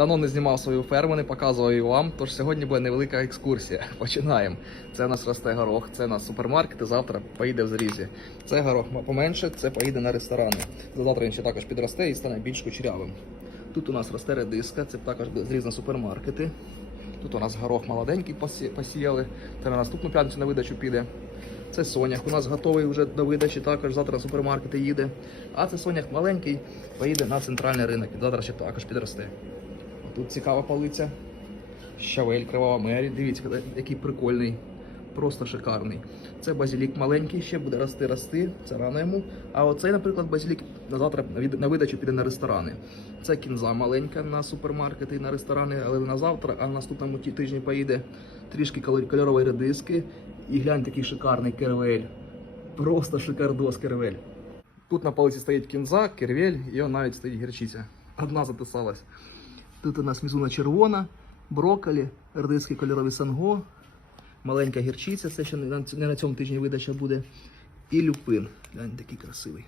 Давно не знімав свою ферму, не показував її вам. Тож сьогодні буде невелика екскурсія. Починаємо. Це у нас росте горох, це у нас супермаркет, і завтра поїде в зрізі. Це горох поменше, це поїде на ресторани. Завтра він ще також підросте і стане більш кучерявим. Тут у нас росте редиска, це також буде зріз на супермаркети. Тут у нас горох молоденький посіяли. Це на наступну п'ятницю на видачу піде. Це сонях у нас готовий вже до видачі, також завтра на супермаркети їде. А це сонях маленький, поїде на центральний ринок. Завтра ще також підросте. Тут цікава полиця. Щавель, кривава мері. Дивіться, який прикольний. Просто шикарний. Це базилік маленький, ще буде рости, рости. Це рано йому. А оцей, наприклад, базилік на завтра на видачу піде на ресторани. Це кінза маленька на супермаркети і на ресторани, але на завтра, а на наступному тижні поїде трішки кольор- кольорової редиски. І глянь, такий шикарний кервель. Просто шикардос кервель. Тут на полиці стоїть кінза, кервель, і навіть стоїть гірчиця. Одна записалась. Тут у нас мізуна червона, брокколі, редиски кольорові санго, маленька гірчиця, це ще не на, цьому тижні видача буде. І люпин. Такий красивий.